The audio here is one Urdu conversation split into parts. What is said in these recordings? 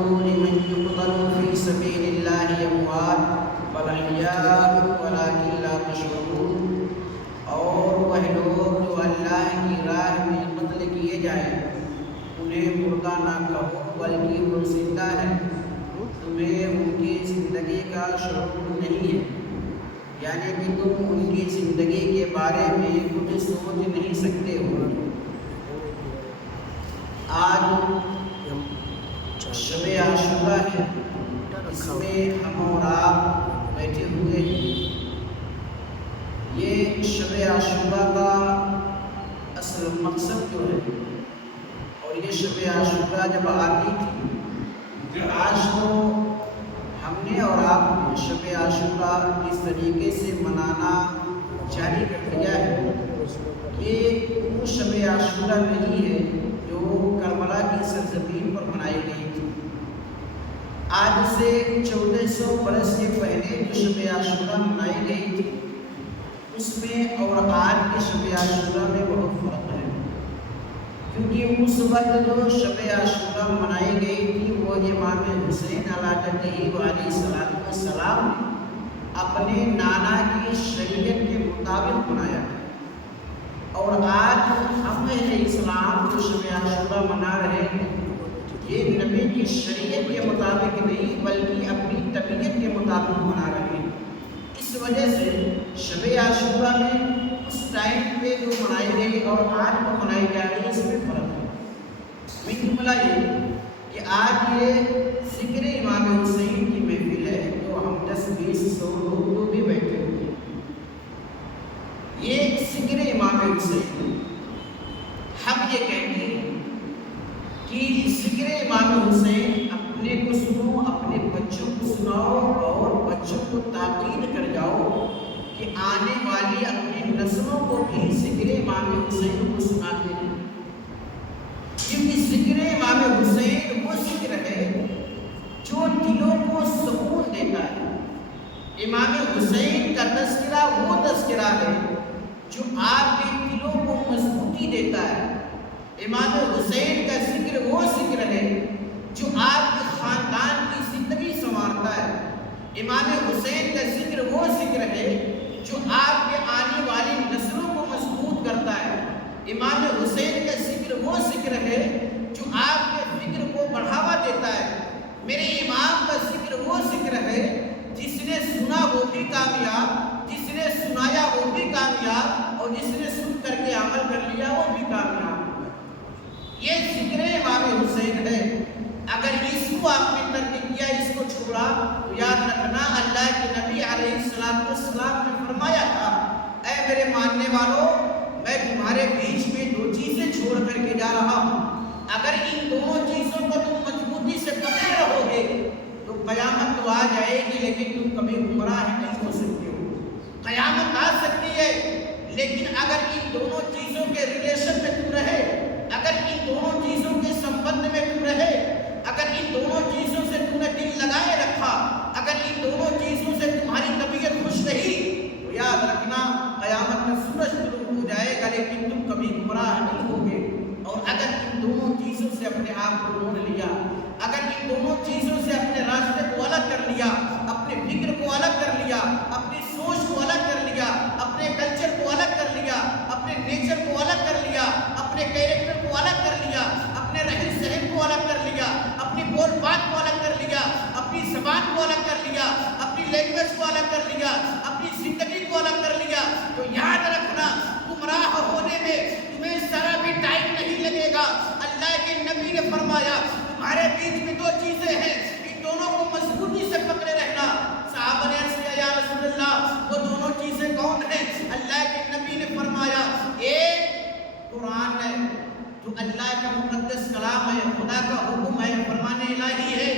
تقولوا لمن يقتل في سبيل الله أموات بل أحياء ولكن لا تشعرون. اور وہ لوگ جو اللہ کی راہ میں قتل کیے جائیں انہیں مردہ نہ کہو بلکہ وہ زندہ ہے، تمہیں ان کی زندگی کا شعور نہیں ہے، یعنی کہ تم ان کی زندگی کے بارے میں کچھ سوچ نہیں سکتے ہو. آج شب عاشورہ ہے، اس میں ہم اور آپ بیٹھے ہوئے ہیں. یہ شب عاشورہ کا اصل مقصد جو ہے، اور یہ شب عاشورہ جب آتی تھی، آج تو ہم نے اور آپ نے شب عاشورہ اس طریقے سے منانا جاری کر دیا ہے. یہ وہ شب عاشورہ نہیں ہے جو کربلا کی سرزمین پر منائی گئی تھی. آج سے 1400 برس سے پہلے جو شب عاشورہ منائی گئی تھی، اس میں اور آج کے شب عاشورہ میں بہت فرق ہے. کیونکہ اس وقت جو شب عاشورہ منائی گئی تھی وہ امام حسین علیہ السلام نے اپنے نانا کی شریعت کے مطابق منایا ہے. اور آج ہم اسلام جو شب عاشورہ منا رہے ہیں، یہ نبی کی شریعت کے مطابق نہیں بلکہ اپنی طبیعت کے مطابق منا رہے ہیں. اس وجہ سے شب عاشورہ میں اس ٹائم پہ جو منائی گئی اور آج جو منائی جا رہی ہے اس میں فرق ہے. من جملہ یہ کہ آج یہ ذکر امام حسین کی محفل ہے، جو ہم 10-20 لوگ جو بھی بیٹھے ہوئے ہیں، یہ ذکر امام حسین. ہم یہ کہتے ہیں کہ ذکر امام حسین اپنے کو سنو، اپنے بچوں کو سناؤ اور بچوں کو تاکید کر جاؤ کہ آنے والی اپنی نسلوں کو بھی ذکر امام حسین کو سناتے ہیں. کیونکہ ذکر امام حسین وہ ذکر ہے جو دلوں کو سکون دیتا ہے. امام حسین کا تذکرہ وہ تذکرہ ہے جو آپ کے دلوں کو مضبوطی دیتا ہے. امام حسین کا ذکر وہ ذکر ہے جو آپ کے خاندان کی زندگی سنوارتا ہے. امام حسین کا ذکر وہ ذکر ہے جو آپ کے آنے والی نسلوں کو مضبوط کرتا ہے. امام حسین کا ذکر وہ ذکر ہے جو آپ کے فکر کو بڑھاوا دیتا ہے. میرے امام کا ذکر وہ ذکر ہے جس نے سنا وہ بھی کامیاب، جس نے سنایا وہ بھی کامیاب، اور جس نے سن کر کے عمل کر لیا وہ بھی کامیاب. یہ ذکر امام حسین ہے. اگر اس کو آپ نے ترک کیا، اس کو چھوڑا، تو یاد رکھنا اللہ کے نبی علیہ السلام نے فرمایا تھا، اے میرے ماننے والوں، میں تمہارے بیچ میں 2 چیزیں چھوڑ کر کے جا رہا ہوں. اگر ان دونوں چیزوں کو تم مضبوطی سے پکڑے رہو گے تو قیامت تو آ جائے گی لیکن تم کبھی گمراہ نہیں ہو سکتے ہو. قیامت آ سکتی ہے لیکن اگر ان دونوں چیزوں کے ریلیشن میں تم رہے، اگر ان دونوں چیزوں کے سمبندھ میں تم رہے، اگر ان دونوں چیزوں سے تم نے دل لگائے رکھا، اگر ان دونوں چیزوں سے تمہاری طبیعت خوش رہی، تو یاد رکھنا قیامت میں سورج طلوع ہو جائے گا لیکن تم کبھی گمراہ نہیں ہوگے. اور اگر ان دونوں چیزوں سے اپنے آپ کو موڑ لیا، اگر ان دونوں چیزوں سے اپنے راستے کو الگ کر لیا، اپنے فکر کو الگ کر لیا، اپنی سوچ کو الگ کر لیا، اپنے کلچر کو الگ کر لیا، اپنے نیچر کو الگ کر لیا، اپنے کیریکٹر کو الگ کر لیا، اپنے رہن سہن کو الگ کر لیا، اپنی بول بات کو الگ کر لیا، اپنی زبان کو الگ کر لیا، اپنی لینگویج کو الگ کر لیا، اپنی زندگی کو الگ کر لیا، تو یاد رکھنا گمراہ ہونے میں تمہیں ذرا بھی ٹائم نہیں لگے گا. اللہ کے نبی نے فرمایا تمہارے بیچ میں 2 چیزیں ہیں، ان دونوں کو مضبوطی سے پکڑے رہنا. صحابہ نے عرض کیا یا رسول اللہ وہ دونوں چیزیں کون ہیں؟ اللہ کے نبی نے فرمایا ایک قرآن ہے جو اللہ کا مقدس کلام ہے، خدا کا حکم ہے، فرمان الہی ہے،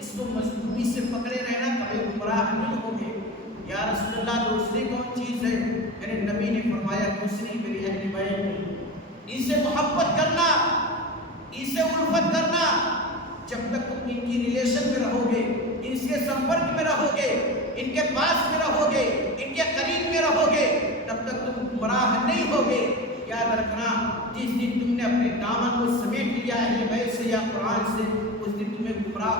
اس کو مضبوطی سے پکڑے رہنا، کبھی گمراہ نہیں ہوگے. یا رسول اللہ دوسری کون چیز ہے؟ میرے نبی نے فرمایا دوسری میری اہل بیت، ان سے محبت کرنا، ان سے الفت کرنا. جب تک تم ان کی ریلیشن میں رہو گے، ان سے سمپرک میں رہو گے، ان کے پاس میں رہو گے، ان کے قریب میں رہو گے، تب تک تم گمراہ نہیں ہوگے. یاد رکھنا جس دن تم نے اپنے دامن کو سمیٹ لیا اہل بیت سے یا قرآن سے، اس دن تمہیں گمراہ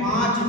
5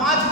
5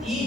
3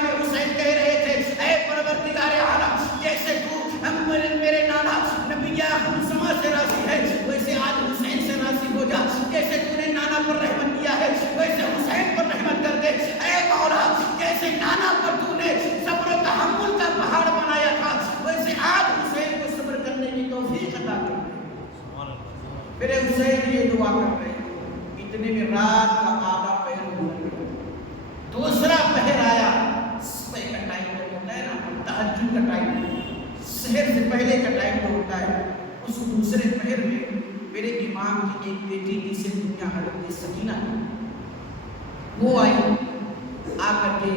امام حسین کہہ رہے تھے اے پروردگار عالم جیسے تو میرے نانا نبی خنسمہ سے راضی ہے ویسے آج حسین سے راضی ہو جا، جیسے تو نے نانا پر رحمت کیا ہے ویسے حسین پر رحمت کر دے، اے مولا جیسے نانا پر تو نے صبر و تحمل کا پہاڑ بنایا تھا ویسے آج حسین کو صبر کرنے کی توفیق عطا کر دے۔ پھر حسین یہ دعا کر رہے ہیں، اتنے میں رات کا آدھا پہر گزر گیا، دوسرا پہر آیا، صبح کا ٹائم جو ہوتا ہے نا، تہجد کا ٹائم، سحر سے پہلے کا ٹائم جو ہوتا ہے، اس دوسرے پہر میں میرے امام کی ایک بیٹی جسے دنیا حضرت سکینہ وہ آئی، آ کر کے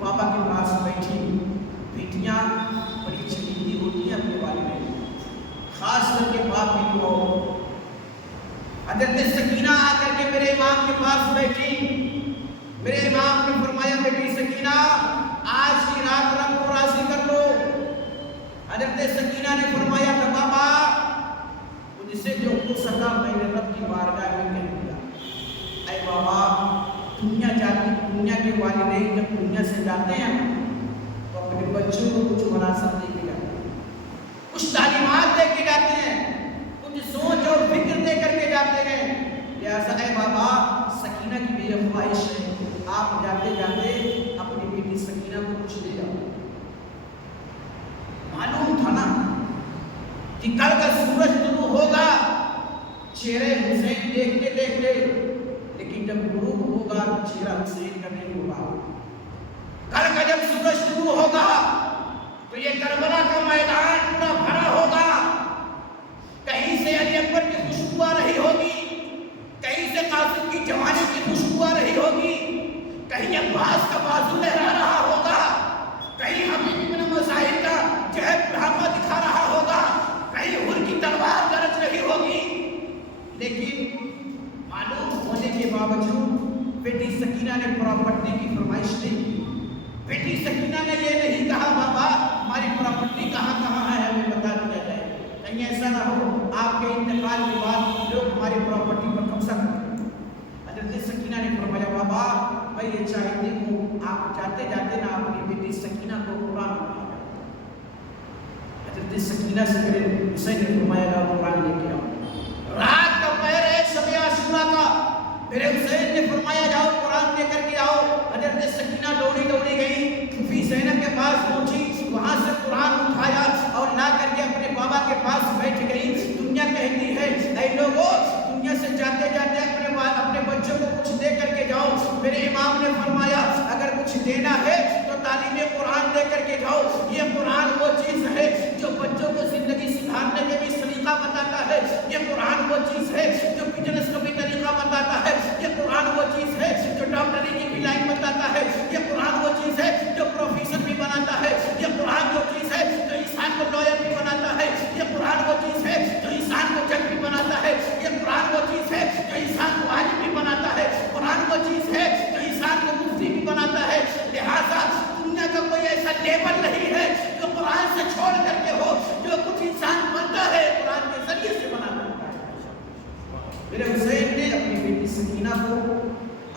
پاپا کے پاس بیٹھی۔ بیٹیاں بڑی چلیدی ہوتی ہیں اپنے والدین، خاص کر کے باپ کی دعا۔ حضرت سکینہ آ کر کے میرے امام کے پاس بیٹھی، میرے امام نے فرمایا بیٹی سکینہ آج کی رات رب کو راضی کر لو۔ حضرت سکینہ نے فرمایا کہ بابا مجھ سے جو ہو سکا میں نے رب کی بارگاہ میں کہہ دیا۔ اے بابا دنیا کے والدین جب دنیا سے جاتے ہیں تو اپنے بچوں کو کچھ مناسب دے کے جاتے ہیں، کچھ تعلیمات دے کے جاتے ہیں، کچھ سوچ اور فکر دے کر کے جاتے ہیں۔ لہٰذا اے بابا سکینہ کی بھی یہ خواہش ہے آپ جاتے جاتے اپنی بیٹی سکینہ کو کچھ دے جاؤ۔ معلوم تھا نا کہ کل کا سورج طلوع ہوگا چہرے حسین دیکھتے دیکھتے، لیکن جب غروب ہوگا تو چہرہ حسین کا نہیں ہوگا۔ کل کا جب سورج طلوع ہوگا تو یہ کربلا کا میدان پورا بھرا ہوگا، کہیں سے علی اکبر کی خوشبو آ رہی ہوگی، کہیں سے قاسم کی جوانی کی خوشبو آ رہی ہوگی، کہیں عباس کا بازو لہرا رہا ہوگا، کہیں حبیب بن مظاہر کا جہد بڑھاپا دکھا رہا ہوگا، کہیں ہر کی تلوار گرج رہی ہوگی۔ لیکن معلوم ہونے کے باوجود بیٹی سکینہ نے پراپرٹی کی فرمائش نہیں کی۔ بیٹی سکینہ نے یہ نہیں کہا بابا ہماری پراپرٹی کہاں کہاں ہے ہمیں بتا دیا جائے، کہیں ایسا نہ ہو آپ کے انتقال کے بعد لوگ ہماری پراپرٹی پر قبضہ کریں۔ حضرت سکینہ نے فرمایا بابا میں یہ چاہتی ہوں آپ جاتے جاتے نہ اپنی بیٹی سکینہ کو قرآن پڑھا۔ حضرت سکینہ سے میرے حسین نے فرمایا جاؤ قرآن لے کے آؤ۔ رات کا پہر ہے شب عاشورہ کا، میرے حسین نے فرمایا جاؤ قرآن لے کر کے آؤ۔ حضرت سکینہ دوڑی گئی، پھوپھی زینب کے پاس پہنچی، وہاں سے قرآن اٹھایا اور لا کر کے اپنے بابا کے پاس بیٹھ گئی۔ دنیا کہتی ہے اے لوگوں دنیا سے جاتے جاتے اپنے بچوں کو کچھ دے کر کے جاؤ۔ میرے امام نے فرمایا اگر کچھ دینا ہے تو تعلیم قرآن دے کر کے جاؤ۔ یہ قرآن وہ چیز ہے جو بچوں کو زندگی سدھارنے کے بھی طریقہ بتاتا ہے، یہ قرآن وہ چیز ہے جو بزنس کا بھی طریقہ بتاتا ہے، یہ قرآن وہ چیز ہے جو ڈاکٹری کی بھی لائن بتاتا ہے، یہ قرآن وہ چیز ہے جو پروفیسر بھی بناتا ہے، یہ قرآن وہ چیز ہے جو انسان کو لائر بھی بناتا ہے، یہ قرآن وہ چیز ہے جو انسان کو جج بھی بناتا ہے، یہ قرآن وہ چیز ہے جو انسان کو عالم بھی بناتا ہے، قرآن وہ چیز ہے جو انسان کو مفتی بھی بناتا ہے۔ لہٰذا دنیا کا کوئی ایسا لیبل نہیں ہے جو قرآن سے چھوڑ کر کے ہو، جو کچھ انسان بنتا ہے قرآن کے ذریعے سے بنا کرتا ہے۔ میرے حسین نے اپنی بیٹی سکینہ کو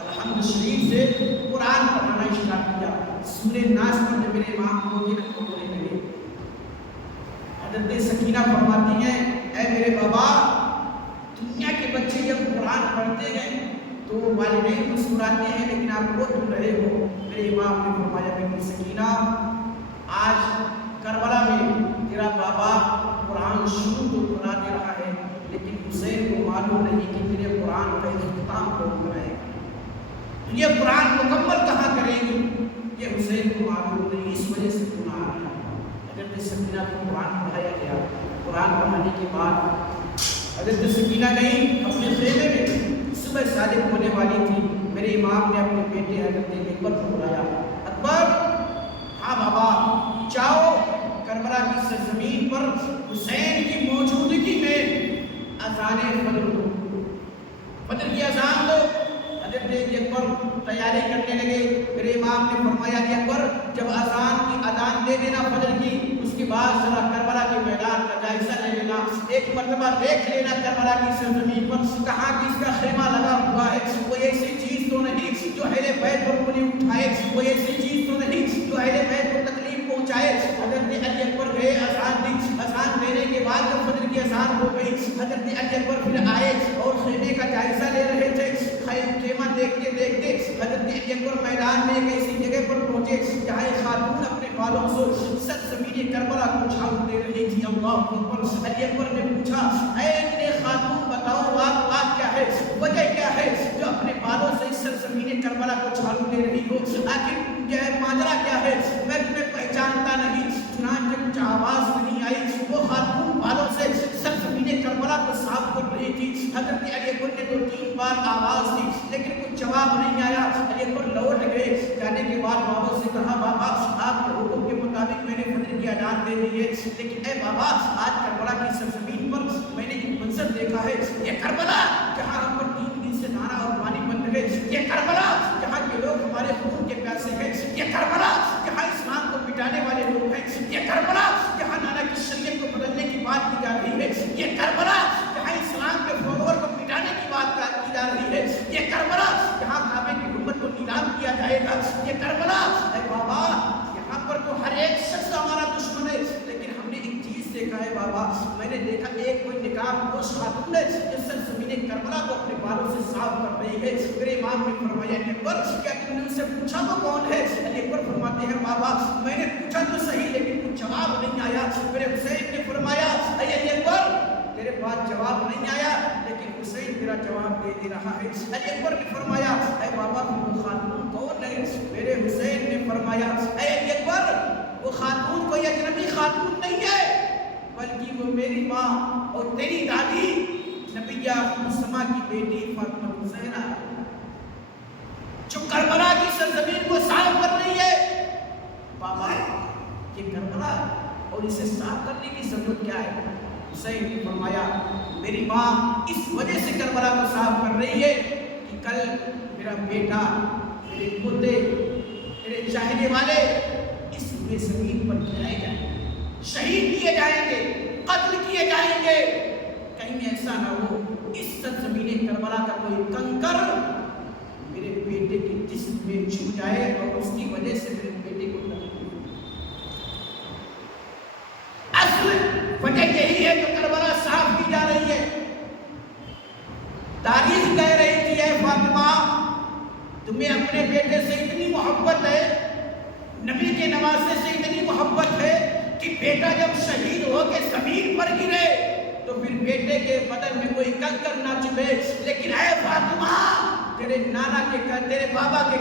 الحمد شریف سے قرآن پڑھانا اسٹارٹ کیا۔ سورہ ناس پر جب میرے امام ہوگی نہ پڑھنے لگے، حضرت سکینہ فرماتی ہیں اے میرے بابا دنیا کے بچے جب قرآن پڑھتے ہیں تو والدین مسکراتے ہیں لیکن آپ رو کیوں رہے ہو؟ میرے امام نے فرمایا بیٹی سکینہ آج کربلا میں تیرا بابا قرآن شروع تو کرا دے رہا ہے لیکن حسین کو معلوم نہیں کہ تیرے قرآن کا اختتام کون کرائے گا، یہ قرآن مکمل کہاں کرے گی یہ حسین کو معلوم نہیں، اس وجہ سے گناہ آ رہا ہے۔ حضرت سکینہ کو قرآن پڑھایا گیا۔ قرآن پڑھانے کے بعد حضرت سکینہ گئی اپنے خیمے میں، صبح صادق ہونے والی تھی۔ میرے امام نے اپنے بیٹے حضرت اکبر کو بلایا، اکبر ہاں بابا جاؤ کربلا کی سرزمین پر حسین کی موجودگی میں اذان فجر دو، فجر کی اذان دو۔ حضرت اکبر تیاری کرنے لگے۔ میرے امام نے فرمایا کہ اکبر جب اذان دے دینا فجر کی، اس کے بعد ذرا کربلا کے میدان کا جائزہ لے لینا، ایک مرتبہ دیکھ لینا کربلا کی سرزمین پر کہاں کس کا خیمہ لگا ہوا ہے، کوئی ایسی چیز تو نہیں جو اہل بیت پر انگلی اٹھائے، کوئی ایسی چیز تو نہیں جو علی اکبر گئے اذان دی، اذان دینے کے بعد جب فجر کی اذان ہو گئی حضرت علی اکبر پھر آئے اور خیمے کا جائزہ لے رہے تھے. خیمہ دیکھتے دیکھتے حضرت علی اکبر میدان میں ایک ایسی جگہ پر پہنچے جہاں ایک خاتون اپنے بالوں سے سرزمین کربلا کو جھاڑو دے رہی تھی. اللہ اکبر. علی اکبر نے پوچھا اے خاتون بتاؤ بات کیا ہے، وجہ کیا ہے جو اپنے بالوں سے اس سرزمین کربلا کو جھاڑو دے رہی ہو، آخر ماجرا کیا ہے، میں تمہیں پہچانتا نہیں. چنانچہ کچھ آواز نہیں آئی، وہ خاتون بالوں سے سرزمین کربلا کو صاف کر رہی تھی. حضرت علی اکبر نے 2-3 بار آواز دی لیکن کچھ جواب نہیں آیا. علی اکبر لوٹ گئے. جانے کے بعد بابا سے کہا بابا آپ کے حکم کے مطابق میں نے فجر کی اذان دے دی ہے، لیکن اے بابا آج کربلا کی سرزمین پر میں نے ایک منظر دیکھا ہے. یہ کربلا جہاں ہم پر 3 دن سے دانا اور پانی بن رہے، یہ کربلا جہاں کے لوگ ہمارے خون کے پیاسے ہیں، یہ کربلا جہاں اسلام کو مٹانے والے لوگ ہیں، یہ کربلا جہاں نانا کی شریعت کو بدلنے کی بات کی جا رہی ہے، یہ کربلا جہاں اسلام کے فالوور کو مٹانے کی بات کی جا رہی ہے، یہ کربلا جہاں کعبے کی حرمت کو نیلام کیا جائے گا، یہ کربلا. اے بابا یہاں پر تو ہر ایک شخص ہمارا دشمن ہے، لیکن ہم نے ایک چیز دیکھا ہے بابا. میں نے دیکھا ایک کوئی نکاح پوش خاتون ہے جو سرزمین کربلا کو اپنے بالوں سے صاف کر رہی ہے. میرے امام نے فرمایا علی اکبر کیا تم نے ان سے پوچھا وہ کون ہے؟ علی اکبر فرماتے ہیں بابا میں نے پوچھا تو صحیح لیکن کچھ جواب نہیں آیا. میرے حسین نے فرمایا اے علی اکبر تیرے پاس جواب نہیں آیا لیکن حسین تیرا جواب دے رہا ہے. علی اکبر نے فرمایا اے بابا وہ خاتون کون ہے؟ میرے حسین نے فرمایا اے علی اکبر وہ خاتون کوئی اجنبی خاتون نہیں ہے بلکہ وہ میری ماں اور تیری دادی نبیہ مسلمہ کی بیٹی فاطمہ حسینہ جو کربلا کی سرزمین کو صاف کر رہی ہے. بابا یہ کربلا اور اسے صاف کرنے کی ضرورت کیا ہے؟ حسین نے فرمایا میری ماں اس وجہ سے کربلا کو صاف کر رہی ہے کہ کل میرا بیٹا، میرے پوتے، میرے چاہنے والے اس ہوئے زمین پر گرائے جائیں گے، شہید کیے جائیں گے، قتل کیے جائیں گے. کہیں ایسا نہ ہو اس سرزمین کربلا کا کوئی کنکر میرے بیٹے کے جسم میں چھو جائے اور اس کی وجہ سے میرے بیٹے کو تکلیف ہو. اصل وجہ یہی ہے کہ کربلا صاف کی جا رہی ہے. تاریخ کہہ رہی تھی اے فاطمہ تمہیں اپنے بیٹے سے اتنی محبت ہے، نبی کے نواسے سے اتنی محبت ہے کہ بیٹا جب شہید ہو کے زمین پر گرے تو پھر بیٹے کے بدن میں کوئی کنکر نہ چبھے. لیکن اے فاطمہ تیرے نانا کے تیرے بابا کے